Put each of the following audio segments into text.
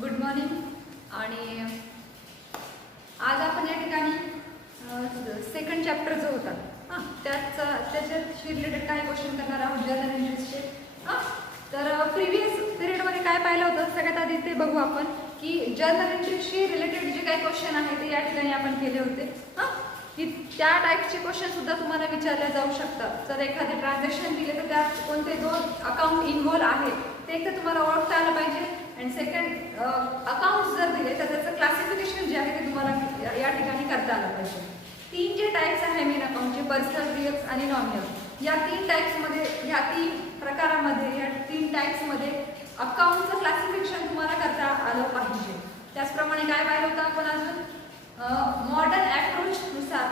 Good morning. आणि आज आपण या ठिकाणी सेकंड चॅप्टर जो होता त्याच्याशी रिलेटेड काही क्वेश्चन करणार आहोत जर्नल एंट्रीजचे. तर प्रिव्हियस पिरियडमध्ये काय पाहिलं होतं सगळ्यात आधी ते बघू आपण की जर्नल एंट्रीजशी रिलेटेड जे काही क्वेश्चन आहे ते या ठिकाणी आपण केले होते. की त्या टाईपचे क्वेश्चन सुद्धा तुम्हाला विचारले जाऊ शकतात. जर एखादे ट्रान्झॅक्शन दिले तर त्यात कोणते दोन अकाउंट इन्व्हॉल्व आहेत ते एक तर तुम्हाला ओळखता आलं पाहिजे. अँड सेकंड अकाउंट्स जर दिले तर त्याचं क्लासिफिकेशन जे आहे ते तुम्हाला या ठिकाणी करता आलं पाहिजे. तीन जे टाईप्स आहे मेन अकाउंटचे पर्सनल, रिअल्स आणि नॉमिनल, या तीन टाईप्समध्ये या तीन प्रकारामध्ये या तीन टाईप्समध्ये अकाउंटचं क्लासिफिकेशन तुम्हाला करता आलं पाहिजे. त्याचप्रमाणे काय पाहिलं होतं आपण अजून मॉडर्न ॲप्रोचनुसार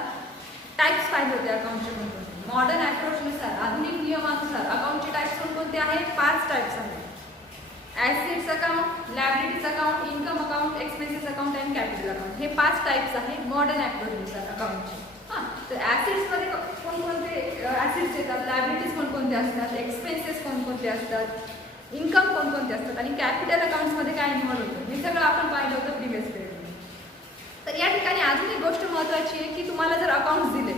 टाईप्स पाहिजे होते अकाउंटचे. मॉडर्न ॲप्रोचनुसार आधुनिक नियमानुसार अकाउंटचे टाईप्स कोणकोणते आहेत? 5 टाईप्स आहेत. Assets account, liabilities account, income account, expenses account आणि कॅपिटल अकाउंट. हे 5 टाईप्स आहेत मॉडर्न ॲप्रोचनुसार अकाउंटचे. तर ॲसेट्समध्ये कोणकोणते ॲसेट्स येतात, लायबिलिटीज कोणकोणते असतात, एक्सपेन्सेस कोणकोणते असतात, इन्कम कोणकोणते असतात आणि कॅपिटल अकाउंट्समध्ये काय इन्व्हॉल्व होतं हे सगळं आपण पाहिलं होतं प्रिव्हियस पिरियडमध्ये. तर या ठिकाणी अजून एक गोष्ट महत्त्वाची आहे की तुम्हाला जर अकाउंट्स दिले,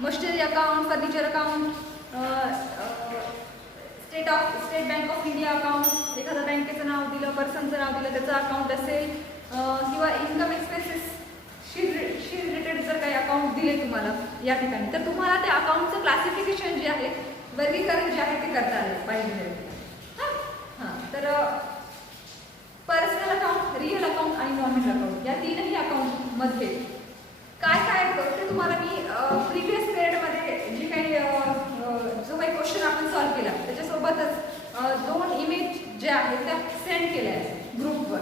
machinery account, furniture account, state bank of India account, एखाद्या बँकेचं नाव दिलं, पर्सनचं नाव दिलं, त्याचं अकाउंट असेल किंवा इन्कम एक्सपेन्सेसशी रिलेटेड जर काही अकाउंट दिले तुम्हाला या ठिकाणी, तर तुम्हाला त्या अकाउंटचं क्लासिफिकेशन जे आहे, वर्गीकरण जे आहे ते करता आले पाहिजे. तर पर्सनल अकाउंट, रिअल अकाउंट आणि नॉमिनल अकाउंट या तीनही अकाउंटमध्ये काय काय येतं ते तुम्हाला मी प्रिव्हियस पिरियडमध्ये जे काही जो काही क्वेश्चन आपण सॉल्व्ह केला त्याच्यासोबतच 2 इमेज जे आहेत त्या सेंड केल्या आहेत ग्रुपवर.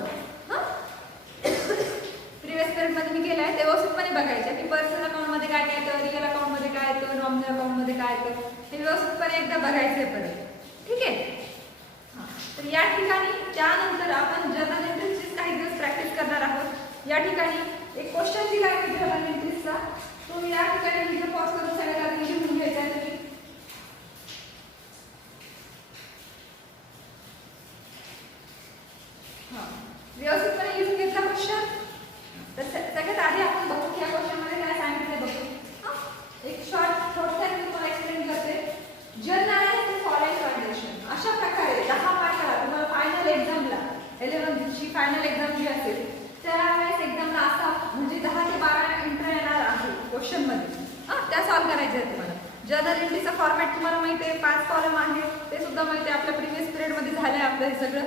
प्रिव्हियस पिरियडमध्ये मी केलं आहे ते व्यवस्थितपणे बघायचे की पर्सनल अकाउंटमध्ये काय काय येतं, रिअल अकाउंटमध्ये काय येतं, नॉमिनल अकाउंटमध्ये काय येतं हे व्यवस्थितपणे एकदा बघायचं आहे परत. ठीक आहे. तर या ठिकाणी त्यानंतर आपण जर्नल एंट्रीजची काही दिवस प्रॅक्टिस करणार आहोत. या ठिकाणी एक क्वेश्चन दिला आहे जर्नल एंट्रीजचा, तो या ठिकाणी व्हिडिओ पॉज करून सगळ्यात आधी लिहून घ्यायचा आहे तुम्ही. व्यवस्थितपणे लिहून घेतला क्वेश्चन. तर सगळ्यात आधी आपण बघू की या क्वेश्चनमध्ये काय सांगितलं बघू. एक थोडक्यात मी तुम्हाला एक्सप्लेन करते. Generalized the following transaction. अशा प्रकारे 10 मार्काला तुम्हाला फायनल एक्झामला 11th ची फायनल एक्झाम जी असेल त्यावेळेस एक्झामला असा म्हणजे 10 ते 12 एंट्री येणार आहे क्वेश्चनमध्ये. त्या सॉल्व्ह करायच्या आहेत तुम्हाला. जर्नल एंट्रीचा फॉर्मॅट तुम्हाला माहिती आहे, 5 कॉलम आहे ते सुद्धा माहिती आहे, आपल्या प्रिव्हियस पिरियडमध्ये झालं आहे आपलं हे सगळं.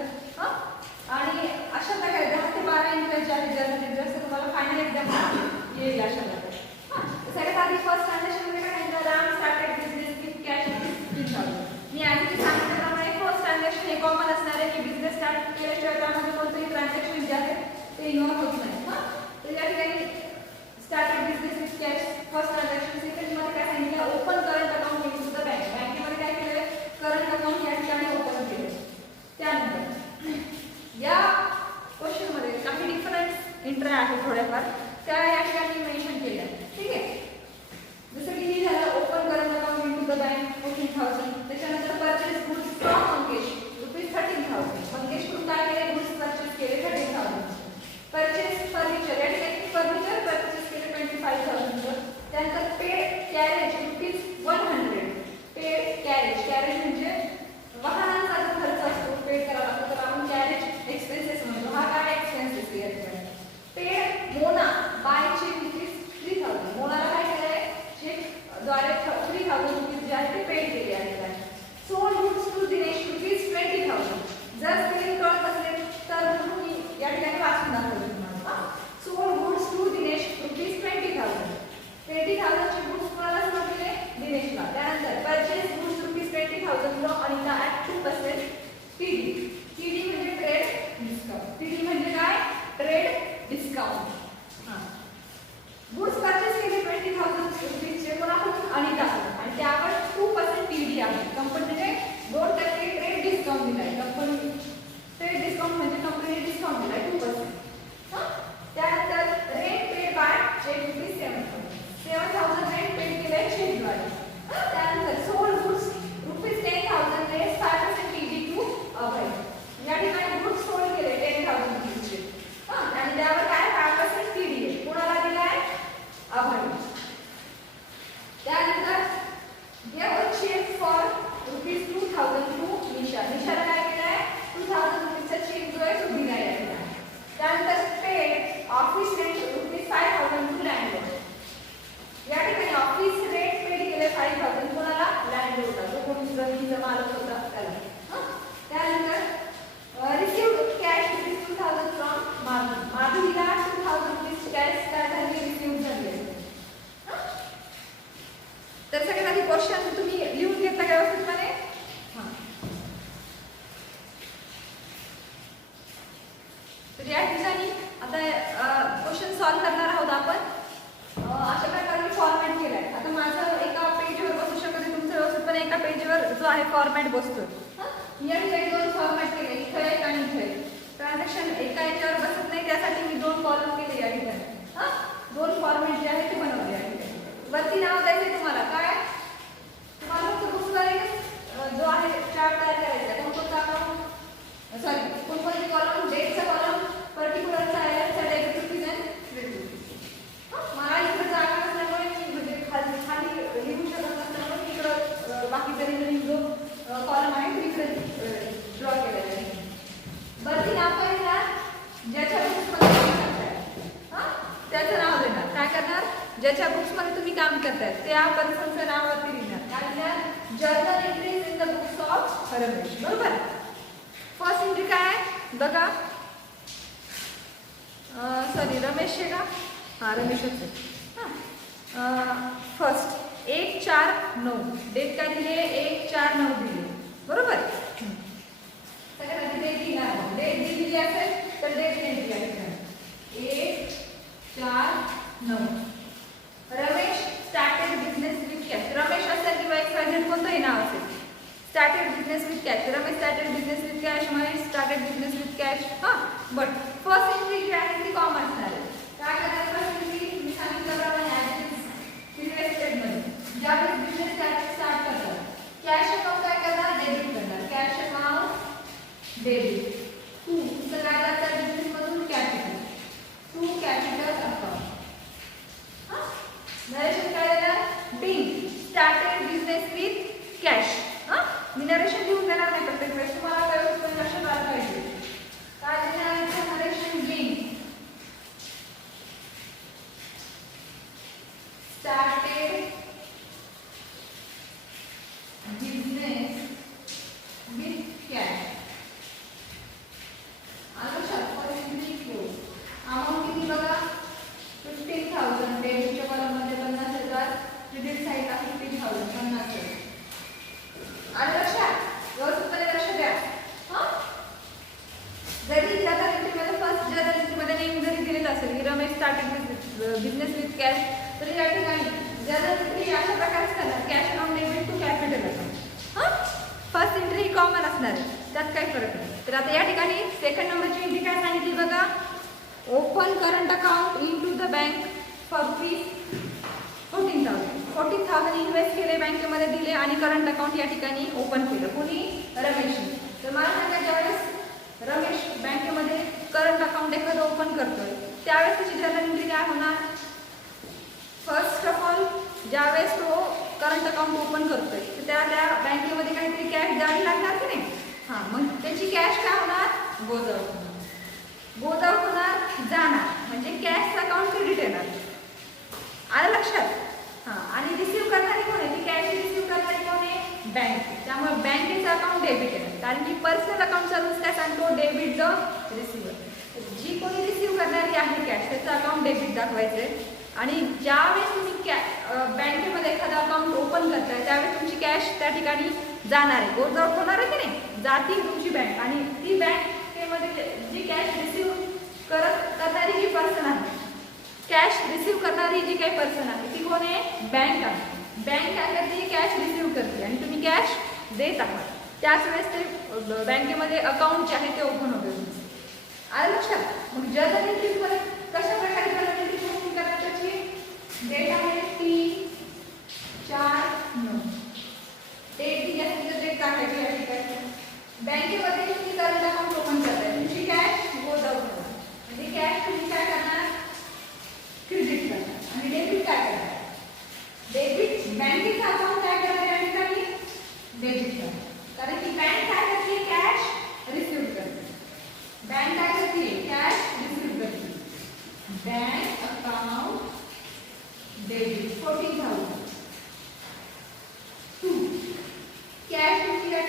आणि अशा प्रकारे 10 ते 12 एंट्री जे आहे जर्नल एंट्री असं तुम्हाला फायनल एक्झामला येईल अशा प्रकारे. सगळ्यात आधी फर्स्ट ट्रान्झॅक्शनमध्ये काय सांगितलं, Ram started business with cash 15,000. मी आधी सांगितल्याप्रमाणे फर्स्ट ट्रान्झॅक्शन हे कॉमन असणार आहे की बिझनेस स्टार्ट केल्याशिवाय त्यामध्ये कोणतेही ट्रान्झॅक्शन जे आहे ते इन्व्हॉल्व होत नाही. तर या ठिकाणी started business with cash first transaction. सेकंडमध्ये काय सांगितलं, ओपन करंट अकाउंट इन सुद्धा बँक. बँकेमध्ये काय केलं, करंट अकाउंट या ठिकाणी ओपन केलं. त्यानंतर या क्वेश्चनमध्ये काही डिफरन्स एंट्री आहे थोड्याफार त्या या ठिकाणी मेन्शन केल्या. ठीक आहे. जसं की हे झालं open current account into the bank 14,000. त्याच्यानंतर परचेस गुड्स फ्रॉम मंगेश ₹13,000. मंगेशकडून काय केले, गुड्स परचेस केले 13,000. परचेस फर्निचर, या ठिकाणी फर्निचर परचेस केले 25,000. त्यानंतर paid carriage ₹100. Paid carriage, carriage म्हणजे वाहनांचा जो खर्च असतो पेड करावा लागतो तर आपण कॅरेज एक्सपेन्सेस म्हणतो. हा काय एक्सपेन्सेस या ठिकाणी. Paid Mona by cheque ₹3,000. मोनाला काय केलंय, चेकद्वारे ₹3,000 जे आहे ते पेड केले आहे. Sold goods to Dinesh ₹20,000. जर स्पेलिंग कळत असेल तर तुम्ही या ठिकाणी वाचून दाखवलं तुम्हाला. Sold goods to Dinesh ₹20,000. 20,000 चे गुड्स कोणाला सोल्ड केले, दिनेशला. त्यानंतर purchase goods ₹20,000 from Anita at 2% TD. TD म्हणजे ट्रेड डिस्काउंट. TD म्हणजे काय, ट्रेड डिस्काउंट. गुड्स परचेस केले 20,000 चे कोणाकडून, अनिताकडून, आणि त्यावर 2% TD आहे. कंपनीने 2% ट्रेड डिस्काउंट दिलाय. कंपनी ट्रेड डिस्काउंट म्हणजे कंपनीने डिस्काउंट दिलाय 2%. त्यानंतर rent paid by cheque ₹7,000 rent paid केले चेकद्वारे. त्यानंतर सोल्ड गुड्स ₹10,000 लेस 5% मालक होता त्याला. त्यानंतर रिसिव्ड कॅश रुपीज 2000 फ्रॉम माधुरीला 2000 रुपीज कॅश काय झाली रिसिव्ह झाली. तर सगळ्यात आधी क्वेश्चन तुम्ही लिहून घेतला का व्यवस्थितपणे? हां. तर या ठिकाणी आता क्वेश्चन सॉल्व्ह करणार आहोत आपण. अशा प्रकारे फॉर्मॅट केलाय. आता माझं एका पेजवर बसू शकते, तुमचं व्यवस्थितपणे एका पेजवर जो आहे फॉर्मॅट बसतो. या ठिकाणी दोन फॉर्मॅट केले, इथं एक आणि इथं एक. ट्रान्झॅक्शन एका याच्यावर बसत नाही, त्यासाठी मी दोन कॉलम केले या ठिकाणी. दोन फॉर्मॅट जे आहे ते बनवले आहे. वरती नाव द्यायचे तुम्हाला काय, तुम्हाला बुक्सवर जो आहे चार्ट तयार करायचा. कोणकोणता अकाउंट, सॉरी कोणकोणते कॉलम, डेटचा कॉलम, पर्टिक्युलरचा आयलचा, debit rupees and credit rupees. मला इकडे जागा नसल्यामुळे मी म्हणजे खाली लिहू शकत नसल्यामुळे इकडं बाकीचा रिमेनिंग जो कॉलम आहे तो इकडे ड्रॉ केलेला आहे. वरती नाव काय देणार, ज्याच्या बुक्समध्ये काम करताय त्याचं नाव देणार. काय करणार, ज्याच्या बुक्समध्ये तुम्ही काम करताय त्या पर्सनचं नाव वरती लिहिणार. काय लिहिणार, journal entries in the books of Ramesh. बरोबर. फर्स्ट एंट्री काय आहे बघा, सॉरी रमेशचे का, हां रमेशच आहे. फर्स्ट 1/4/9 डेट काय दिली आहे, 1/4/9 दिली. बरोबर. सगळ्यात आधी डेट लिहिणार. डेट दिलेली असेल तर डेट एंट्री आहे 1/4/9. Ramesh started business with cash. Ramesh असेल किंवा एक्स कोणतंही नाव असेल. Started business with cash. Ramesh started business with cash, Mahesh started business with cash. But first entry जी आहे ती कॉमन असणार आहे. काय करणार, फर्स्ट एंट्री मी सांगितल्याप्रमाणे इन्व्हेस्टेडमध्ये ज्यावेळेस बिझनेस स्टार्ट करतात कॅश अकाउंट काय करणार, डेबिट करणार. कॅश अकाउंट डेबिट टू, तर काय जातात बिझनेसमधून capital to capital account. Narration काय देणार, being started business with cash. मी नरेशन लिहून देणार नाही प्रत्येक वेळेस, तुम्हाला व्यवस्थित लक्षात आलं पाहिजे. काय देणार narration, being started business with cash. Amount किती बघा, 15,000. डेबिटच्या कॉलममध्ये 50,000, क्रेडिट साईडला 15,000 50,000. आणि लक्षात व्यवस्थितपणे लक्ष द्या. जरी जर्नल एंट्रीमध्ये फर्स्ट जर्नल एंट्रीमध्ये नेम जरी दिलेलं असेल की Ramesh started business with cash, तर या ठिकाणी जर्नल एंट्री अशा प्रकारे असणार, cash account debit to capital account. First entry common असणार आहे, त्यात काही फरक नाही. तर आता या ठिकाणी सेकंड नंबरची एंट्री काय सांगितली बघा, open current account into the bank for rupees 14,000 invest केले, बँकेमध्ये दिले आणि करंट अकाउंट या ठिकाणी ओपन केलं. कोणी, रमेशने. तर मला सांगा, ज्यावेळेस रमेश बँकेमध्ये करंट अकाउंट एखादं ओपन करतोय त्यावेळेस त्याची जर्नल एंट्री काय होणार, फर्स्ट ऑफ ऑल ज्यावेळेस तो करंट अकाउंट ओपन करतोय तर त्या बँकेमध्ये काहीतरी कॅश द्यावी लागणार की नाही. मग त्याची कॅश काय होणार, गोज आउट होणार, जाणार. म्हणजे कॅशचं अकाउंट क्रेडिट येणार. आलं लक्षात. आणि रिसिव्ह करणारी कोण आहे, ती कॅश रिसिव्ह करणारी कोण आहे, बँक. त्यामुळे बँकेचं अकाउंट डेबिट येणार. कारण की पर्सनल अकाउंटचा रूल्स काय सांगतो, डेबिट द रिसिव्हर. जी कोणी रिसिव्ह करणारी आहे कॅश त्याचं अकाउंट डेबिट दाखवायचंय. आणि ज्यावेळेस तुम्ही बँकेमध्ये एखादं अकाउंट ओपन करताय त्यावेळेस तुमची कॅश त्या ठिकाणी जाणार आहे, गोज आउट होणार आहे की नाही, जाती तुमची बँक. आणि ती बँकेमध्ये जी कॅश रिसिव्ह करणारी जी पर्सन आहे, कॅश रिसिव्ह करणारी जी काही पर्सन आहे ती कोण आहे, बँक आहे. बँक काय करते, कॅश रिसिव्ह करते आणि तुम्ही कॅश देत आहात. त्याच वेळेस ते बँकेमध्ये अकाउंट जे आहे ते ओपन होते. आलं लक्षात. मग जर्नल एंट्रीजमध्ये कशा प्रकारे जर्नल एंट्री करणार, त्याची डेट आहे 3/4/9. डेट दिली असेल तर डेट टाकायची या ठिकाणी. बँकेमध्ये तुम्ही करंट अकाउंट ओपन करताय, तुमची कॅश गोज आउट होणार. म्हणजे कॅश तुम्ही काय करणार, क्रेडिट करणार. आणि डेबिट काय करणार, डेबिट बँकेचं अकाउंट काय करणार या ठिकाणी, डेबिट करणार. कारण की बँक काय करते, कॅश रिसिव्ह करते. बँक काय करते, कॅश रिसिव्ह करते. Bank account debit 14,000 to cash तुमची या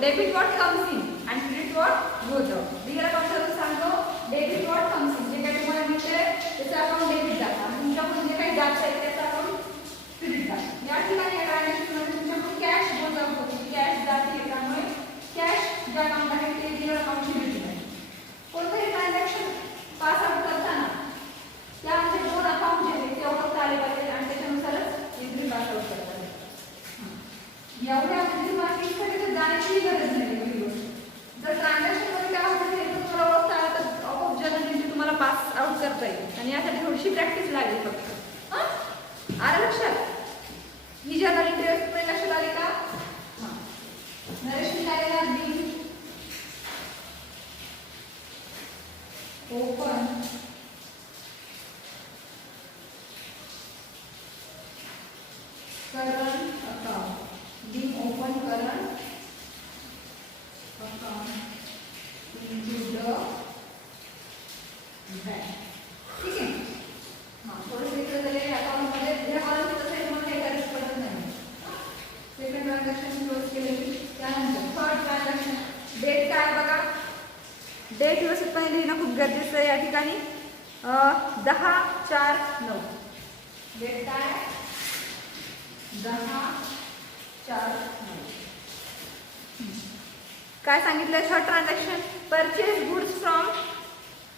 डेबिट व्हॉट कम्स इन आणि credit what goes out. Real account सांगतो डेबिट व्हॉट कम्स इन, जे काही तुम्हाला मिळते त्याचं अकाउंट डेबिट दाखवा आणि तुमच्याकडून जे काही जात आहे त्याचं अकाउंट क्रेडिट दाखवा. या ठिकाणी ट्रान्झॅक्शनमध्ये तुमच्याकडून कॅश गोज आउट होते, कॅश जाते, त्यामुळे कॅश जे अकाउंट आहे ते रिअल अकाउंट क्रेडिट आहे. कोणतंही ट्रान्झॅक्शन पास आउट करताना त्यामध्ये दोन अकाउंट जे आहेत ते ओळखता आले पाहिजे आणि त्याच्यानुसारच एंट्री पास आउट करता येईल. एवढ्या मार्केटसाठी तर जाण्याची गरज नाही. जर ट्रान्झॅक्शन मध्ये काय होतं ते तुम्हाला ओळखता आलं तर आपोआप जनरल एंट्री तुम्हाला पास आउट करता येईल आणि यासाठी थोडीशी प्रॅक्टिस लागेल फक्त. आलं लक्षात? ही जनरल एंट्री लक्षात आली का? नरेशने काय bill open current account, bill open current account into the bank. ठीक आहे. थोडंसं इकडे झाले अकाउंटमध्ये या कॉलममध्ये तसं आहे म्हणून काही गरज पडत नाही. सेकंड ट्रान्झॅक्शन क्लोज केलेली. त्यानंतर थर्ड ट्रान्झॅक्शन डेट काय बघा. डेट व्यवस्थितपणे लिहिणं खूप गरजेचं आहे या ठिकाणी. 10/4/9 डेट काय 10/4/9. काय सांगितलं? Third transaction purchase goods from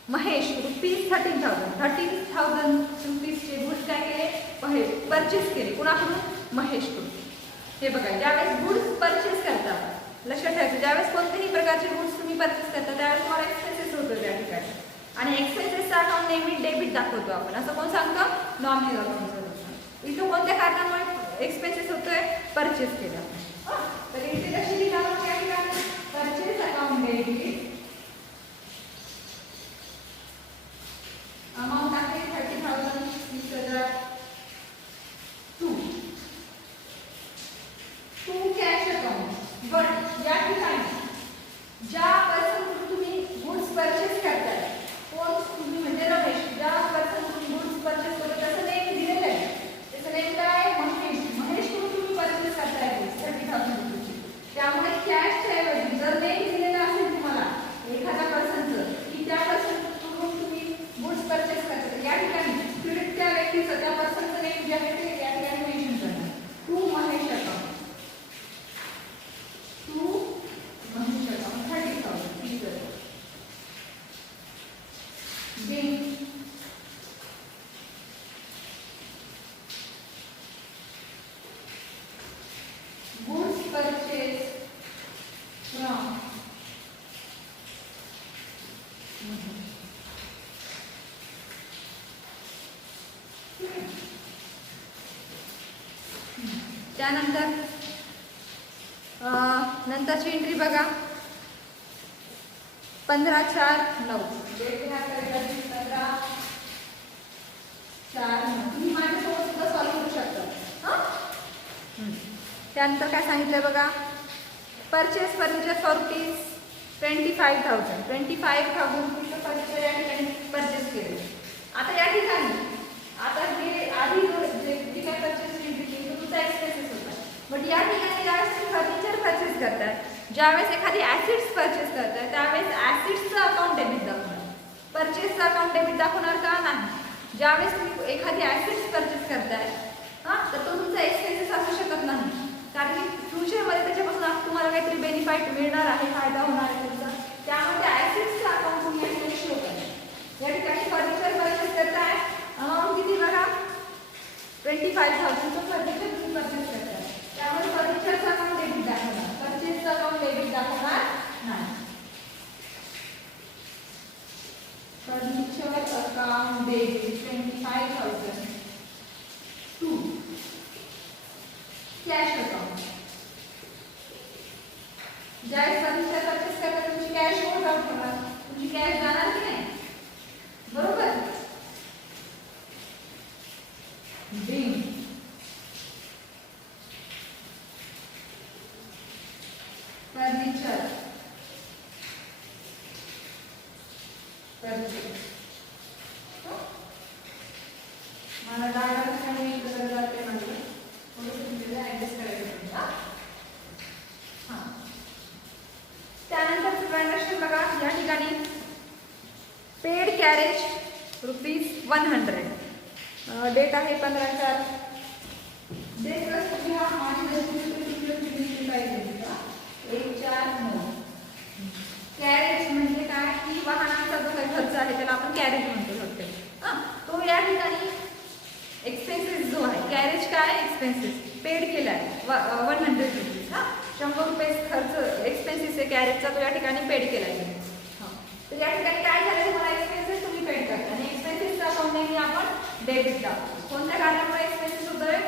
Mahesh ₹13,000 रुपीजचे गुड्स काय केले? परचेस केले. कुणाकडून? महेशकडून. हे बघा, ज्यावेळेस गुड्स परचेस करतात लक्षात ठेवायचं, ज्यावेळेस कोणत्याही प्रकारचे गुड्स तुम्ही परचेस करता त्यावेळेस तुम्हाला एक्सपेन्सेस होतो त्या ठिकाणी आणि एक्सपेन्सेसचा अकाउंट नेहमी डेबिट दाखवतो आपण. असं कोण सांगतं? Nominal account. इथं कोणत्या कारणामुळे एक्सपेन्सेस होतोय? परचेस केला. तर इथे कशी लिहिला आपण त्या ठिकाणी? परचेस अकाउंट डेबिट अमाउंट आहे 30,000 टू कॅश अकाउंट. बट या ठिकाणी ज्या पर्सन तुम्ही गुड्स परचेस करताय, कोण तुम्ही म्हणजे रमेश, ज्या पर्सन तुम्ही गुड्स परचेस करता त्याचं नेम दिलेलं आहे. त्याचं नेम काय? महेश. महेशकडून तुम्ही परचेस करताय 30,000 रुपये. त्यामुळे कॅशच्या ऐवजी जर नेम दिलेलं असेल तुम्हाला एखाद्या पर्सनचं की त्या पर्सनकडून तुम्ही गुड्स परचेस करता, या ठिकाणी क्रेडिट त्या व्यक्तीचं त्या पर्सनचं नेम जे आहे ते या ठिकाणी मेन्शन करणार. To Mahesh account, to Mahesh account 30,000. Bill goods purchase from त्यानंतर नंतरची एंट्री बघा 15/4/9 डेट ह्या करायची 15/4/9. तुम्ही माझ्यासोबत सुद्धा सॉल्व्ह करू शकता. त्यानंतर काय सांगितलंय बघा. परचेस फर्निचर फॉर ₹25,000 रुपीचं फर्निचर या ठिकाणी परचेस केले. आता या ठिकाणी आता हे आधी जे काय परचेस केली तुमचा एक्सपेन्सेस होता. बट या ठिकाणी ज्यावेळेस तुम्ही फर्निचर परचेस करताय, ज्यावेळेस एखादी ॲसिड्स परचेस करताय त्यावेळेस ॲसिड्सचं अकाउंट डेबिट दाखवणार. परचेसचं अकाउंट डेबिट दाखवणार का? नाही. ज्यावेळेस तुम्ही एखादी ॲसिड्स परचेस करताय तर तो तुमचा एक्सपेन्सेस असू शकत नाही, कारण की फ्युचरमध्ये त्याच्यापासून तुम्हाला काहीतरी बेनिफिट मिळणार आहे, फायदा होणार आहे तुमचा. त्यामुळे त्या ॲसिड्सचं अकाउंट तुम्ही या ठिकाणी शो करा. या ठिकाणी फर्निचर परचेस करताय, अमाऊंट किती बघा 25,000 फर्निचर तुम्ही परचेस करताय, त्यामुळे फर्निचरचं अकाउंट डेबिट दाखवणार, परचेसचं अकाउंट डेबिट दाखवणार नाही. Furniture account debit 25,000 to cash account. ज्यावेळेस फर्निचर परचेस करता तुमची कॅश गोज आउट होणार, तुमची कॅश जाणार की नाही? बरोबर. Bill furniture purchase. मला डायग्राम खाली बदल जाते म्हणजे थोडंसं ॲडजस्ट करायचं. हां या ठिकाणी पेड कॅरेज ₹100. डेट आहे 15/4. डेट तुम्ही हा कॅरेज म्हणजे काय की वाहनाचा जो काही खर्च आहे त्याला आपण कॅरेज म्हणतो थोडक्यात. तो या ठिकाणी एक्सपेन्सेस जो आहे कॅरेज काय एक्सपेन्सेस पेड केला आहे ₹100. ₹100 खर्च एक्सपेन्सेस आहे कॅरेजचा तो या ठिकाणी पेड केला आहे. तर या ठिकाणी काय झालं तुम्हाला एक्सपेन्सेस तुम्ही पेड करता आणि एक्सपेन्सेसचा अकाउंट नेहमी आपण डेबिट दाखवतो. कोणत्या कारणामुळे एक्सपेन्सेस होतोय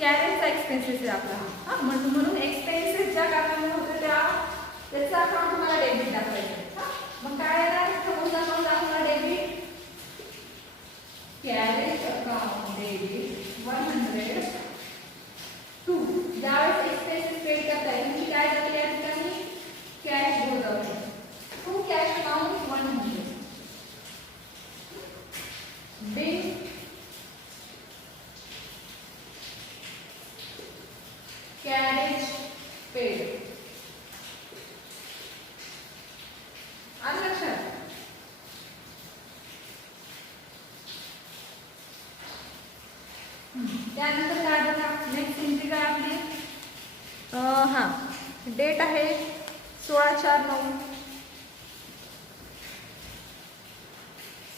कॅरेजचा एक्सपेन्सेस आहे आपला. म्हणून एक्सपेन्सेस ज्या कारणामुळे होते त्याचा अकाउंट तुम्हाला डेबिट दाखवायचं. मग काय येणार अकाउंट दाखवला debit carriage account debit 100 to ज्यावेळेस एक्सपेन्सेस पेड करताय तुम्ही काय करता या ठिकाणी cash goes out to cash account 100 bill carriage paid. आलं लक्षात. त्यानंतर काय बघा नेक्स्ट एंट्री काय आपली डेट आहे 16/4/9.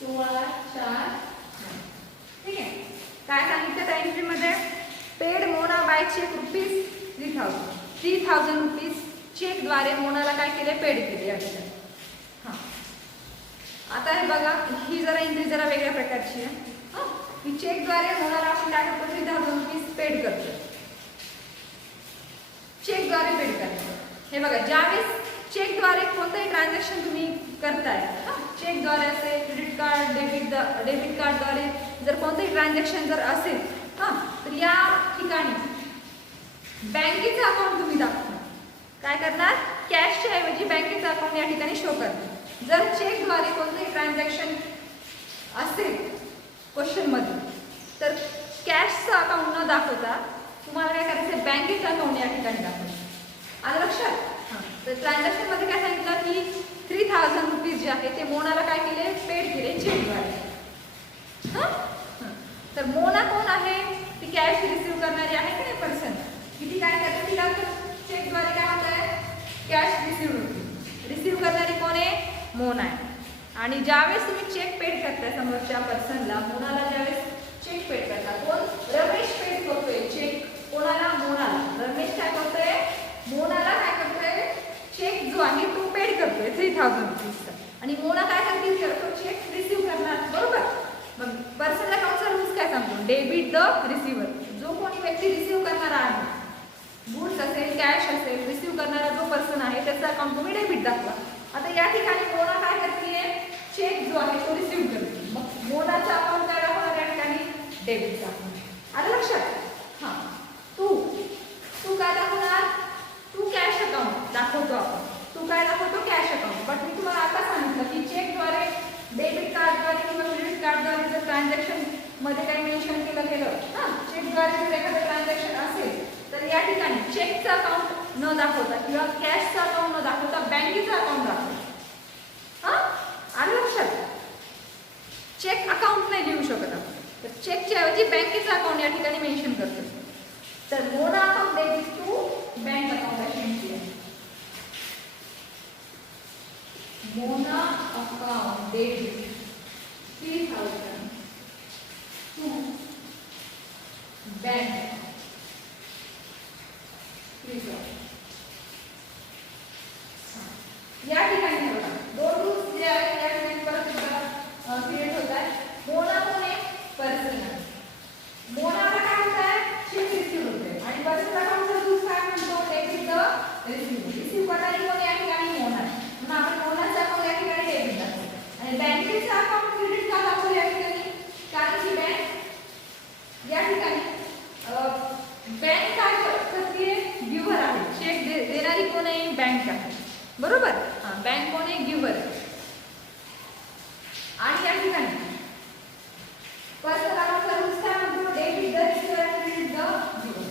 16/4 ठीक आहे. काय सांगितलं त्या एंट्रीमध्ये पेड मोना बाय चेक ₹3,000 चेकद्वारे मोनाला काय केले पेड केले या ठिकाणी. आता हे बघा ही जरा एंट्री जरा वेगळ्या प्रकारची आहे. की चेकद्वारे मोनाला आपण काय करतो ₹3,000 पेड करतो. चेकद्वारे पेड करतो. हे बघा ज्यावेळेस चेकद्वारे कोणतंही ट्रान्झॅक्शन तुम्ही करताय चेकद्वारे असेल क्रेडिट कार्ड डेबिट कार्डद्वारे जर कोणतंही ट्रान्झॅक्शन जर असेल तर या ठिकाणी बँकेचं अकाउंट तुम्ही दाखवा. काय करणार कॅशच्या ऐवजी बँकेचं अकाउंट या ठिकाणी शो करणार. जर चेकद्वारे कोणतंही ट्रान्झॅक्शन असेल क्वेश्चनमध्ये तर कॅशचं अकाउंट न दाखवता तुम्हाला काय करायचं बँकेचं अकाउंट या ठिकाणी दाखवायचं. आलं लक्षात. तर ट्रान्झॅक्शनमध्ये काय सांगितलं की ₹3,000 जे आहे ते मोनाला काय केले पेड केले चेकद्वारे. तर मोना कोण आहे ती कॅश रिसीव्ह करणारी आहे की नाही पर्सन. किती काय करते तिला चेकद्वारे काय होत आहे कॅश रिसीव्ह होती. रिसीव्ह करणारी कोण आहे मोना आहे. आणि ज्यावेळेस तुम्ही चेक पेड करताय समोरच्या पर्सनला मोनाला ज्यावेळेस चेक पेड करता कोण रमेश पेड करतोय चेक कोणाला मोनाला. रमेश काय करतोय मोनाला काय करतोय चेक जो आहे तो पेड करतोय ₹3,000 आणि मोना काय करते तो चेक रिसीव्ह करणार बरोबर. मग पर्सनल अकाउंटचा रूल्स काय सांगतो डेबिट द रिसिव्हर. जो कोणी व्यक्ती रिसीव्ह करणारा आहे गुड्स असेल कॅश असेल रिसीव्ह करणारा जो पर्सन आहे त्याचं अकाउंट तुम्ही डेबिट दाखवा. आता या ठिकाणी मोना काय करते चेक जो आहे तो रिसीव्ह करते. मग मोनाचं अकाउंट काय दाखवणार या ठिकाणी डेबिट दाखवणार. आलं लक्षात. तू काय दाखवणार तू कॅश अकाउंट दाखवतो आपण. तू काय दाखवतो कॅश अकाउंट. बट मी तुम्हाला आता सांगितलं की चेकद्वारे डेबिट कार्डद्वारे किंवा क्रेडिट कार्डद्वारे जर ट्रान्झॅक्शन मध्ये काही मेन्शन केलं चेकद्वारे जर एखादं ट्रान्झॅक्शन असेल तर या ठिकाणी चेकचं अकाउंट न दाखवता किंवा कॅशचं अकाउंट न दाखवता बँकेचं अकाउंट दाखवतो. आलं लक्षात. चेक अकाउंट नाही लिहू शकत आपण. तर चेकच्या ऐवजी बँकेचं अकाउंट या ठिकाणी मेन्शन करतो. तर Mona account debit to bank account अशी एंट्री आहे. Mona account debit 3,000 to bank या ठिकाणी बघा दोन रूल्स जे आहेत या ठिकाणी परत क्रिएट होत आहे. मोना कोण आहे पर्सन आहे. मोनाला काय होत आहे चेक रिसीव्ह होते आणि पर्सनल अकाउंटचा रूल्स काय म्हणतो डेबिट द रिसीव्ह. रिसीव्ह करणारी कोण या ठिकाणी मोना आहे. म्हणून आपण मोनाचं अकाउंट या ठिकाणी डेबिट दाखवतो आणि बँकेचं अकाउंट क्रेडिट का दाखवलं या ठिकाणी कारण की बँक या ठिकाणी बँक काय करते गिव्हर आहे. चेक देणारी कोण आहे बँक आहे बरोबर. बँक कोण आहे गिव्हर आणि या ठिकाणी पर्सनल अकाउंटचा रूल्स काय म्हणतो debit the receiver and credit the giver.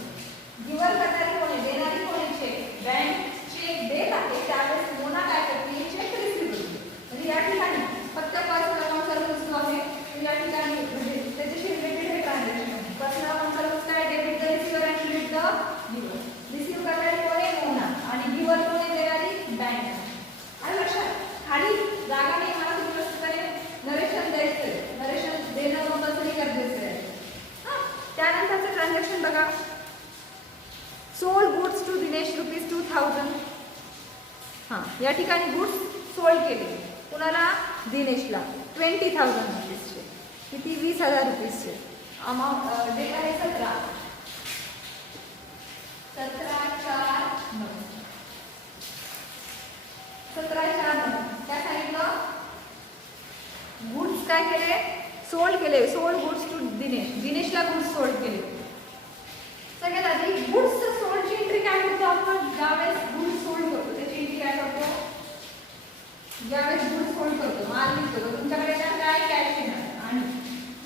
Giver करणारी कोण आहे देणारी कोण आहे चेक. बँक चेक देत आहे त्यावेळेस मोना काय करते चेक रिसीव्ह करते. हां, या ठिकाणी गुड्स सोल्ड केले. कुणाला? दिनेशला. 20,000 रुपीजचे. किती? 20,000 रुपीजचे. अमाऊंट डेट आहे 17. 17/4/9. 17/4/9. काय सांगितलं? गुड्स काय केले? सोल्ड केले. Sold goods to Dinesh. दिनेशला गुड्स सोल्ड केले. सगळ्यात आधी गुड्स सोल्डची एंट्री काय करतो आपण? ज्यावेळेस गुड्स सोल्ड करतो त्याची एंट्री काय करतो? ज्यावेळेस गुड्स सोल्ड करतो, माल विकतो, तुमच्याकडे काय? कॅश येणार. आणि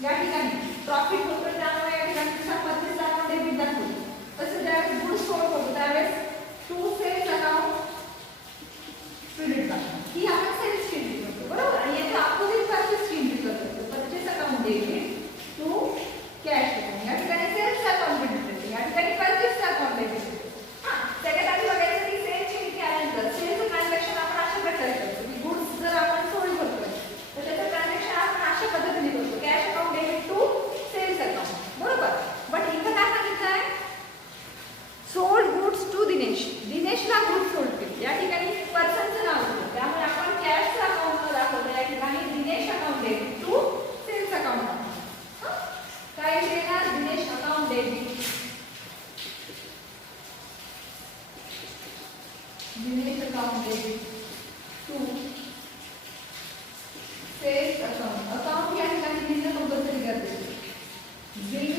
या ठिकाणी प्रॉफिट होतो, त्यामुळे या ठिकाणी संपत्तीचा अकाउंट डेबिट दाखवतो. तसं ज्यावेळेस गुड्स सोल्ड करतो त्यावेळेस टू सेल्स अकाउंट क्रेडिट दाखवतो. ही आपण सेल्सची एंट्री करतो, बरोबर. आणि याच्या अपोजिट परचेसची एंट्री करतो. Purchase account debit to cash account. या ठिकाणी सेल्स अकाउंट डेबिट, या ठिकाणी परचेस अकाउंट डेबिट. हां, सगळ्यात आधी बघायचं की सेल्सची एंट्री आल्यानंतर सेल्स ट्रान्झॅक्शन आपण अशा प्रकारे करतो की गुड्स जर आपण सोल्ड करतोय तर त्याचं ट्रान्झॅक्शन आपण अशा पद्धतीने करतो. Cash account debit to sales account, बरोबर. बट इथं काय सांगितलं आहे? Sold goods to Dinesh. दिनेशला गुड्स सोल्ड केले. या ठिकाणी पर्सनचं नाव होतं, त्यामुळे आपण कॅश अकाउंट दाखवतो. या ठिकाणी Dinesh account debit to sales account. काय येणार? Dinesh account debit. Dinesh account debit to sales account. Account या ठिकाणी लिहिणं कंपल्सरी करते. बिल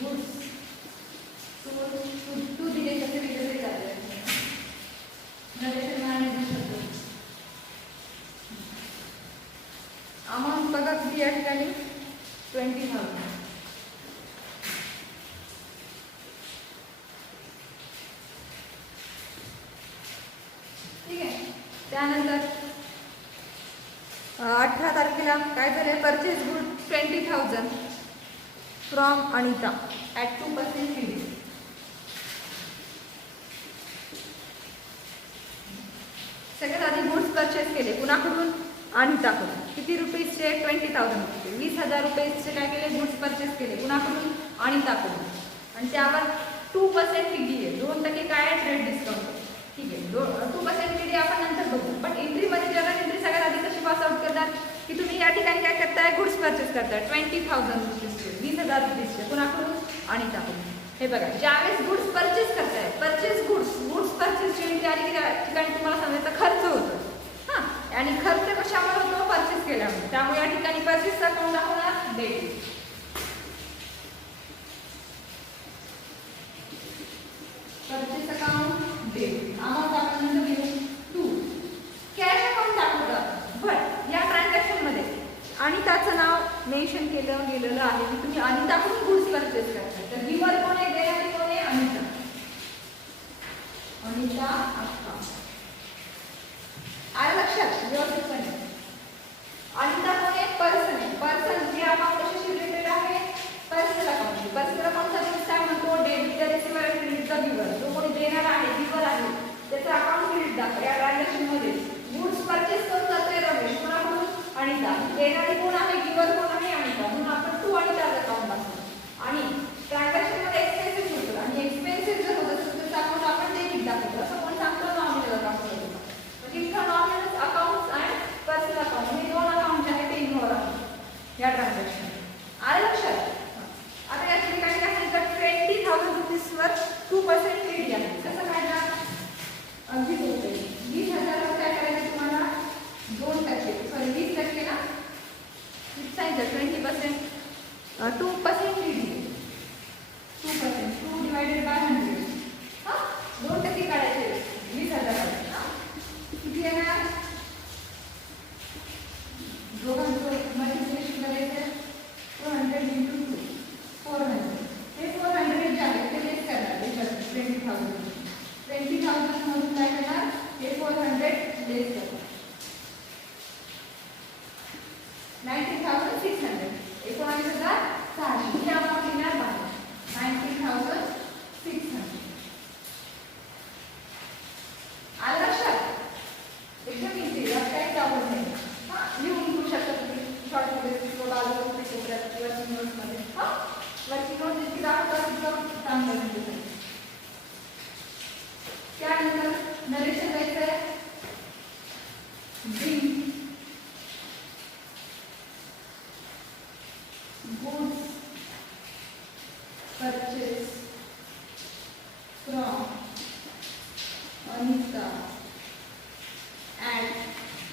गुड्स टू दिनेश असे लिहिले जाते. अमाऊंट बघा किती या ठिकाणी? 20,000. ठीक आहे. त्यानंतर 18 तारखेला काय झालं? Purchase good 20,000 from Anita at 2% fee. सगळ्यात आधी गुड्स परचेस केले. कुणाकडून? अनिताकडून. किती रुपीजचे? 20,000 रुपये. 20,000 रुपयेचे काय केले? गुड्स परचेस केले. कुणाकडून? अनिताकडून. आणि त्यावर 2% फी आहे. 2% काय आहे? Trade discount. ठीक आहे. 2% फी आपण नंतर बघू. पण एंट्रीमध्ये जगात एंट्री सगळ्यात आधी कशी पास आउट करणार की तुम्ही या ठिकाणी काय करताय? गुड्स परचेस करताय 20,000 रुपीजचे. 20,000 रुपीजचे. कुणाकडून? अनिताकडून. हे बघा, ज्यावेळेस गुड्स परचेस करताय, परचेस गुड्स परचेसची एंट्री आली की त्या ठिकाणी तुम्हाला सांगायचा खर्च होतो. हां, आणि खर्च कशामुळे होतो? परचेस केल्यामुळे. त्यामुळे या ठिकाणी परचेस अकाउंट दाखवणार debit. Purchase account debit. Amount आपण नंतर घेऊ. टू कॅश अकाउंट दाखवतात. बट या ट्रान्झॅक्शनमध्ये अनिताचं नाव मेन्शन केलं गेलेलं आहे की तुम्ही अनिताकडून गुड्स परचेस करताय. तर गिवर कोण आहे? देणारी कोण आहे? अनिता. अनिता अक्का. आलं लक्षात? व्यवस्थितपणे. अनिता कोण आहे? पर्सन आहे. पर्सन जे अकाउंट कशाशी रिलेटेड आहे? Personal account. पर्सनल अकाउंटचा मीन्स काय म्हणतो? Debit the receiver and credit the गिवर. जो कोणी देणार आहे, गिवर आहे, त्याचं अकाउंट क्रेडिट दाखवा. या ट्रान्झॅक्शनमध्ये गुड्स परचेस करून जातोय रमेश. कोणाकडून? अनिता. देणारी कोण आहे? गिवर कोण आहे? अनिता. म्हणून आपण टू अनिताचं अकाउंट दाखवतो. आणि ट्रान्झॅक्शनमध्ये एक्सपेन्सेस होतो आणि एक्सपेन्सेस जर होत असेल तर अकाउंट आपण डेबिट दाखवतो. असं कोण सांगतो? Nominal account. म्हणजे इथं नॉमिनल अकाउंट आणि पर्सनल अकाउंट हे दोन अकाउंट जे आहेत ते इन्व्हॉल्व आहेत या ट्रान्झॅक्शन. आलं लक्षात? आता या ठिकाणी काय सांगितलं? 20,000 रुपीजवर 2% क्रेडिट आहे. कसं काढणार? अगदी सोपे. 20,000 वर काय करायचं तुम्हाला? 2%. सॉरी 20% ना? किती सांगितलं? नरेशन द्यायचं आहे bring goods purchase from Anita at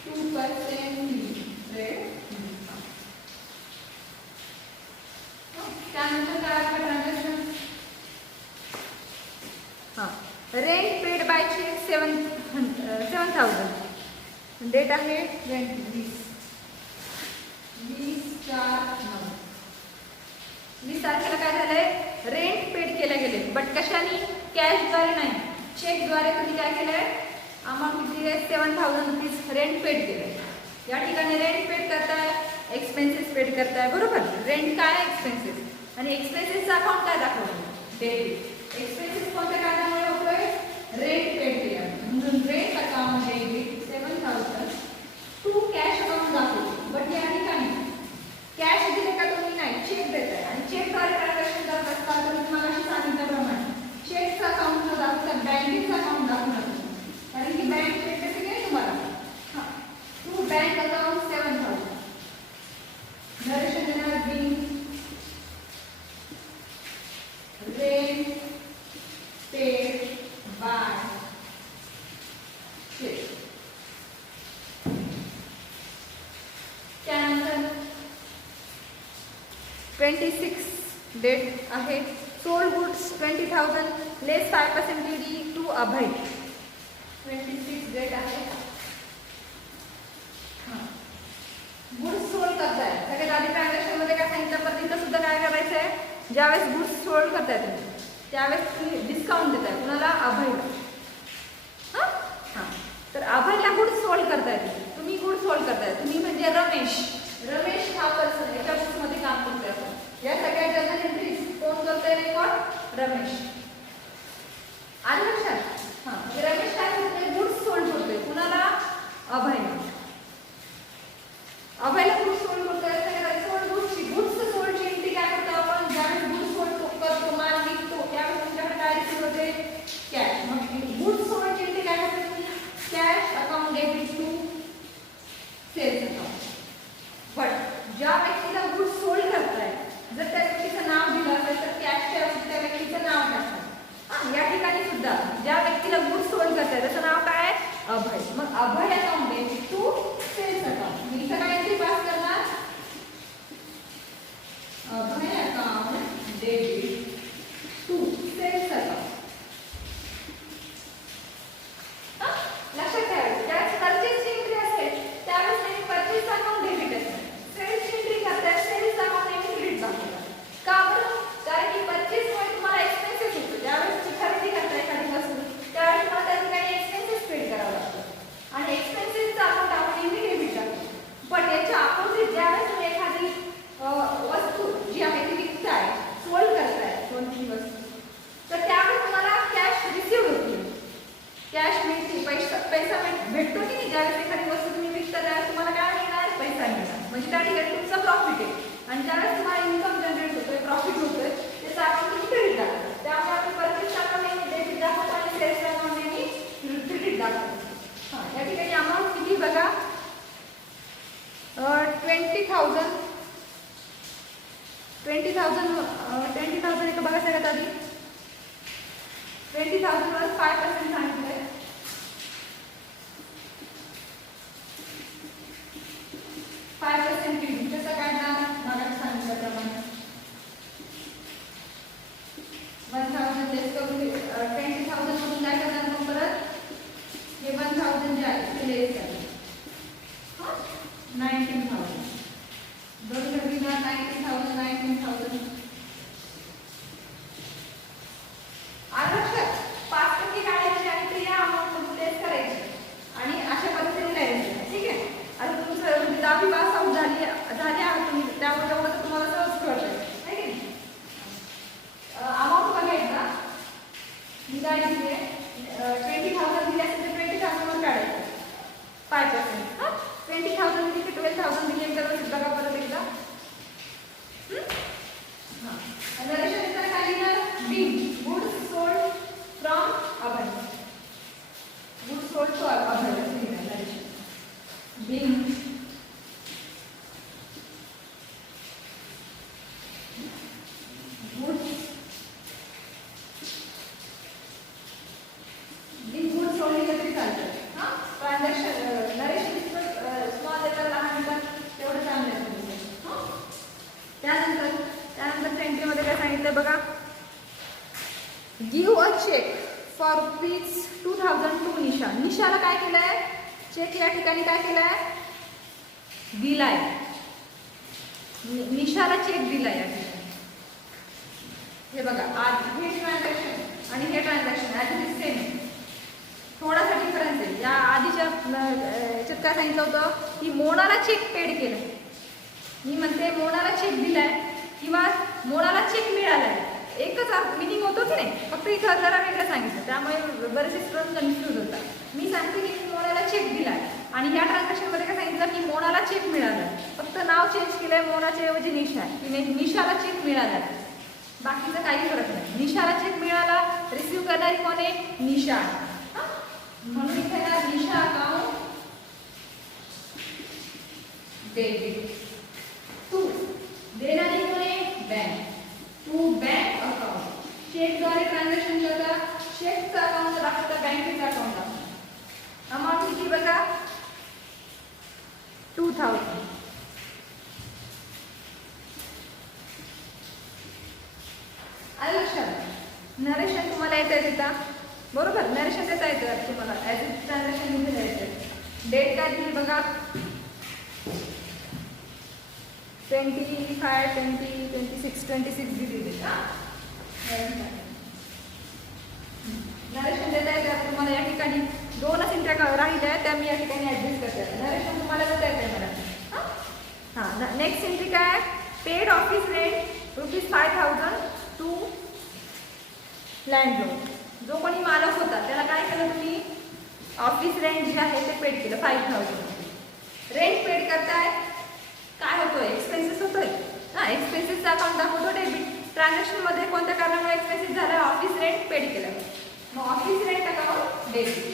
2% rate. त्यानंतर काय आहे ट्रान्झॅक्शन? हां, rent paid by cheque 7,000. Date आहे 20 तारखेला काय झालंय? रेंट पेड केले गेले, बट कशाने? कॅशद्वारे नाही, चेकद्वारे. तुम्ही काय केलंय? अमाऊंट किती आहे? 7,000 रुपीज रेंट पेड केलंय. या ठिकाणी रेंट पेड करताय, एक्सपेन्सेस पेड करताय, बरोबर? रेंट काय? एक्सपेन्सेस. आणि एक्सपेन्सेसचा अकाउंट काय दाखवतो? डेबिट. एक्सपेन्सेस कोणत्या कारणामुळे होतोय? रेंट पेड केलं म्हणून rent account debit 7,000 to cash account दाखवतो. बट या ठिकाणी कॅश दिले का तुम्ही? नाही, चेक देताय. आणि चेकद्वारे ट्रान्झॅक्शन करत असताना तुम्ही मगाशी सांगितल्याप्रमाणे चेकचं अकाउंट न दाखवता बँकेचं अकाउंट दाखवणार, कारण की बँक चेक देते की तुम्हाला. हां, टू बँक अकाउंट 7,000. नरेशन देणार bill rent paid by cheque. त्यानंतर 26 डेट आहे. Sold goods 20,000 less 5% DD to Abhay. 26 date आहे. गुड्स सोल्ड करताय. सगळ्यात आधी ट्रान्झॅक्शन मध्ये काय सांगितलं? पण तिथं सुद्धा काय करायचं आहे? ज्यावेळेस गुड्स सोल्ड करताय तुम्ही त्यावेळेस तुम्ही डिस्काउंट देताय. कुणाला? अभयला. हां हां, तर अभयला गुड्स सोल्ड करताय. तुम्ही गुड्स सोल्ड करताय. तुम्ही म्हणजे रमेश. रमेश हा पर्सन एका बुक्समध्ये काम करतोय. आपण या सगळ्या जर्नल एंट्रीज कोण करतोय रेकॉर्ड? रमेश. आलं लक्षात? हां, रमेश काय करतोय? गुड्स सोल्ड करतोय. कुणाला? अभयला. अभयला गुड्स सोल्ड करतोय. सगळ्यात सोल्ड गुड्सची सोल्डची एंट्री काय करतो आपण? ज्यावेळेस गुड्स सोल्ड करतो, माल विकतो, त्यावेळेस तुमच्याकडे काय रिसीव्ह होते? कॅश. मग गुड्स सोल्डची एंट्री काय करतो तुम्ही? Cash account debit to sales account. But ज्या व्यक्तीला गुड्स सोल्ड करताय, जर त्या व्यक्तीचं नाव दिलं असेल तर कॅशच्या ऐवजी त्या व्यक्तीचं नाव टाकतात. हां, या ठिकाणी सुद्धा ज्या व्यक्तीला गुड्स सोल्ड करताय त्याचं नाव काय आहे? अभय. मग Abhay account debit to sales account. मी इथं काय एंट्री पास करणार? Abhay account debit to sales account. लक्षात ठेवायचं, ज्यावेळेस परचेसची एंट्री असेल त्यावेळेस नेहमी परचेस अकाउंट डेबिट असतं. सेल्सची एंट्री करताय, सेल्स अकाउंट नेहमी क्रेडिट दाखवतात. का बरं? कारण की परचेसमुळे तुम्हाला एक्सपेन्सेस होतो. ज्यावेळेस तुम्ही खरेदी करताय एखादी वस्तू त्यावेळेस तुम्हाला त्या ठिकाणी एक्सपेन्सेस पेड करावं लागतं. आणि एक्सपेन्सेसचा अकाउंट आपण नेहमी डेबिट टाकतो. पण याच्या अपोजिट ज्यावेळेस तुम्ही एखादी वस्तू जी आहे ती विकताय, सोल्ड करताय कोणती वस्तू, तर त्यावेळेस तुम्हाला कॅश रिसीव्ह होते. कॅश मिळते, पैसा भेटतो की नाही? ज्यावेळेस एखादी वस्तू तुम्ही विकता त्यावेळेस तुम्हाला काय मिळणार? पैसा मिळणार. म्हणजे त्या ठिकाणी तुमचा प्रॉफिट आहे. आणि ज्यावेळेस तुम्हाला इन्कम जनरेट होतोय, प्रॉफिट होतोय, त्याचा अकाउंट तुम्ही क्रेडिट दाखवतो. त्यामुळे आपण परचेस अकाउंट नेहमी डेबिट दाखवतो आणि सेल्स अकाउंट नेहमी क्रेडिट दाखवतो. हां, या ठिकाणी अमाऊंट किती बघा? 20,000 एक बघा सगळ्यात आधी. 20,000 वर 5% सांगितलंय. 5% क्रेडिट कसं काढणार? मला सांगितल्याप्रमाणे 1,000 लेस करून 20,000 मधून काय करणार? मग परत हे 1,000 जे आहे ते लेस करणार. 19,000 दोन घटना 19,000 लक्षात. 5% काढायची आणि ते या अमाऊंट लेस करायची आणि अशा पद्धतीने लिहायचं. ठीक आहे. आता तुमचं म्हणजे 10वी पास आउट झाली आहात तुम्ही, त्यामुळे तेवढं तर तुम्हाला सहज कळतं. आहे की नाही? अमाऊंट बघायचा. मी काय दिली आहे? 20,000 दिली असेल तर 20,000 वर काढायचं 5%. हां, 20,000 दिली की 12,000 दिली व्यवस्थित बघा परत एकदा. हां, नरेशन इतर काय लिहिणार? Bill goods sold from Abhay. Being सोडली तरी चालतं. हां, ट्रान्झॅक्शन नरेशन स्मॉल लेटर लहान लेटर तेवढं चांगलं आहे. हां, त्यानंतर एंट्रीमध्ये काय सांगितलं बघा, give a cheque for ₹2000 to Nisha. निशाला काय केलंय, चेक या ठिकाणी काय केलाय, दिलाय. निशाला चेक दिलाय या ठिकाणी. हे बघा, आज हे ट्रान्झॅक्शन आणि हे transaction as it is same. थोडासा डिफरन्स आहे. या आधीच्या याच्यात काय सांगितलं होतं की मोनाला चेक पेड केलं. मी म्हणते मोनाला चेक दिलाय किंवा मोनाला चेक मिळालाय, एकच मिनिंग होतो की नाही, फक्त इथं जरा वेगळं सांगितलं, त्यामुळे बरेचसे स्टुडंट कन्फ्यूज होतात. मी सांगते की मोनाला चेक दिलाय आणि ह्या ट्रान्झॅक्शनमध्ये काय सांगितलं की मोनाला चेक मिळालाय, फक्त नाव चेंज केलंय, मोनाच्या ऐवजी निशा आहे की नाही, निशाला चेक मिळालाय, बाकीचं काही फरक नाही. निशाला चेक मिळाला, रिसिव्ह करणारी कोण आहे, निशा आहे. म्हणून इथे ना निशा अकाउंट डेबिट टू देणारी कोण आहे, बँक, टू बँक अकाउंट. चेकद्वारे ट्रान्झॅक्शन करता, चेकचं अकाउंट दाखवता, बँकेचं अकाउंट दाखवता. अमाऊंट किती बघा, 2000. आलं लक्षात. नरेशन तुम्हाला येतं देता, बरोबर, नरेशन देता येतं तुम्हाला, ॲज इट ट्रान्झॅक्शन इथे द्यायचं. डेट काय दिली बघा, 25, 20, 26 दिली का. नरेशन देता येतं तुम्हाला. या ठिकाणी 2 इंट्या राहिल्या त्या मी या ठिकाणी ॲडजस्ट करते. नरेशन तुम्हाला देता येतं मला. हां, नेक्स्ट एंट्री काय, paid office rent ₹5000 to landlord. जो कोणी मालक होता त्याला काय केलं तुम्ही, ऑफिस रेंट जे आहे ते पेड केलं 5000. रेंट पेड करताय, काय होतोय, एक्सपेन्सेस होतोय. हां, एक्सपेन्सेसचा अकाउंट दाखवतो डेबिट. ट्रान्झॅक्शनमध्ये कोणत्या कारणामुळे एक्सपेन्सेस झाला, ऑफिस रेंट पेड केलं, मग office rent account debit.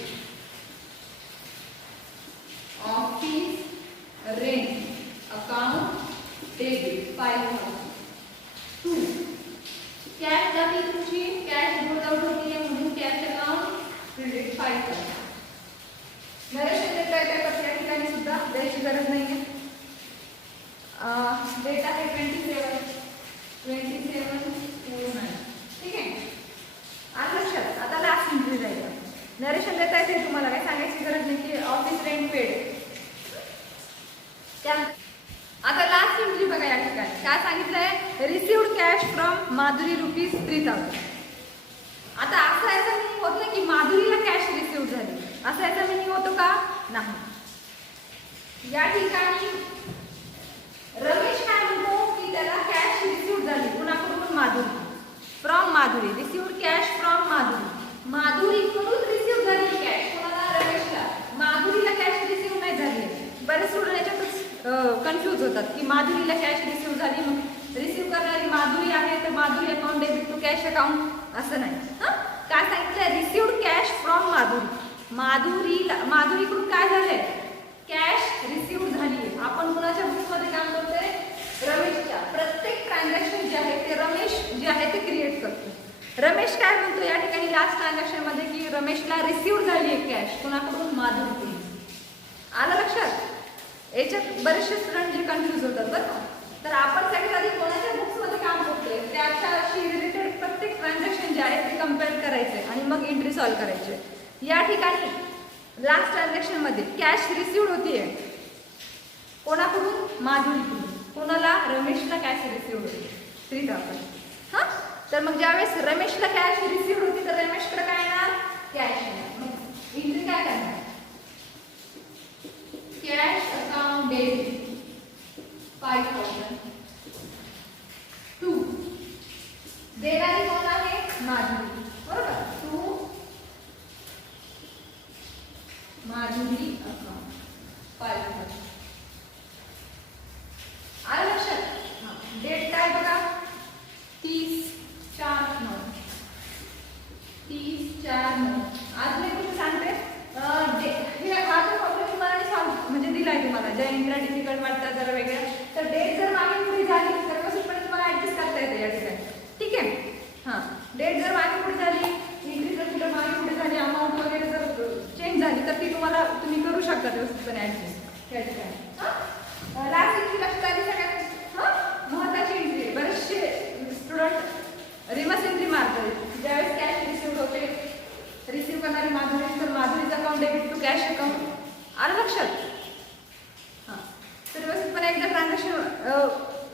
Office rent account debit 5000 to cash जाती तुमची, कॅश बोर्ड आउट होती आहे म्हणून कॅश अकाउंट क्रेडिट 5000. नरेशन देता येतं या ठिकाणी सुद्धा द्यायची गरज नाही आहे. डेट आहे 27/29. ठीक आहे, आलं लक्षात. आता लास्ट एंट्री जायचं. नरेशन देता येते तुम्हाला, काही सांगायची गरज नाही की ऑफिस रेंट पेड. त्या आता लास्ट एंट्री बघा, या ठिकाणी काय सांगितलंय, रिसिव्ड कॅश फ्रॉम माधुरी ₹3000. आता असं याचा मिनिंग होत नाही की माधुरीला कॅश रिसिव्ह झाली, असं याचा मिनिंग होतो का, नाही. या ठिकाणी रमेश काय म्हणतो की त्याला कॅश रिसिव्ह झाली, कुणाकडून, Madhuri, from Madhuri, received cash from Madhuri. माधुरीकडून रिसिव्ह झाली कॅश, कोणाला, रमेशला. माधुरीला कॅश रिसिव्ह नाही झाली. बरेच स्टुडंट याच्यातच कन्फ्यूज होतात की माधुरीला कॅश रिसिव्ह झाली, मग रिसिव्ह करणारी माधुरी आहे तर Madhuri account debit to cash account, असं नाही. हां, काय सांगितलं, रिसिव्ड कॅश फ्रॉम माधुरी. माधुरीकडून काय झालंय, कॅश रिसिव्ह झाली. आपण कुणाच्या बुक्समध्ये काम करतोय, रमेशच्या. प्रत्येक ट्रान्झॅक्शन जे आहे ते रमेश जे आहे ते क्रिएट करतो. रमेश काय म्हणतो या ठिकाणी लास्ट ट्रान्झॅक्शनमध्ये की रमेशला रिसिव्ह झाली आहे कॅश, कुणाकडून, माधुरीकडून. आलं लक्षात. याच्यात बरेचसे स्टुडंट जे कन्फ्यूज होतात बरं का. तर आपण सगळ्यात आधी कोणाच्या बुक्समध्ये काम करतोय त्याच्याशी रिलेटेड प्रत्येक ट्रान्झॅक्शन जे आहे ते कम्पेअर करायचे आणि मग एंट्री सॉल्व्ह करायचे. या ठिकाणी लास्ट ट्रान्झॅक्शनमध्ये कॅश रिसिव्ड होतीये कोणाकडून, माधुरीकडून. कोणाला, रमेशला कॅश रिसिव्ड होती 3000. हां, तर मग ज्यावेळेस रमेशला कॅश रिसिव्ड होती तर रमेशकडे काय येणार, कॅश येणार. मग एंट्री काय करणार, कॅश अकाउंट डेबिट 5000 टू देणारी कोण आहे, माधुरी, बरोबर, टू माधुरी अकाउंट 5000. आलं लक्षात. डेट काय बघा, 30/4/9. 30/4/9. आज मी कुठे सांगते, हा जो प्रॉब्लेम तुम्हाला म्हणजे दिलाय कॅश अकाउंट. आलं लक्षात? हां, तर व्यवस्थितपणे एकदा ट्रान्झॅक्शन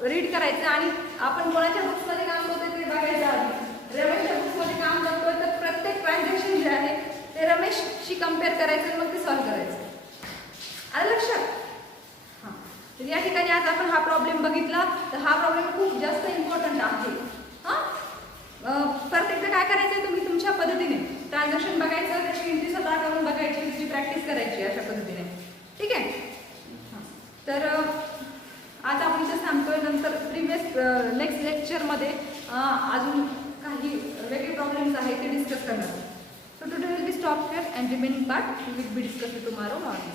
रीड करायचं आणि आपण कोणाच्या बुक्समध्ये काम करतोय ते बघायचं आधी. रमेशच्या बुक्समध्ये काम करतोय तर प्रत्येक ट्रान्झॅक्शन जे आहे ते रमेशशी कम्पेअर करायचं आणि मग ते सॉल्व्ह करायचं. आलं लक्षात? हां, तर या ठिकाणी आज आपण हा प्रॉब्लेम बघितला. तर हा प्रॉब्लेम खूप जास्त इम्पॉर्टंट आहे. हां, परत एकदा काय करायचं तुम्ही तुमच्या पद्धतीने ट्रान्झॅक्शन बघायचं, त्याची एंट्री स्वतः करून बघायची, त्याची प्रॅक्टिस करायची अशा पद्धतीने. ठीक आहे? हां, तर आज आपण इथे थांबतोय. नंतर प्रिव्हियस नेक्स्ट लेक्चरमध्ये अजून काही वेगळे प्रॉब्लेम्स आहेत ते डिस्कस करणार. So today will be stop here and remaining part will be discussed tomorrow morning.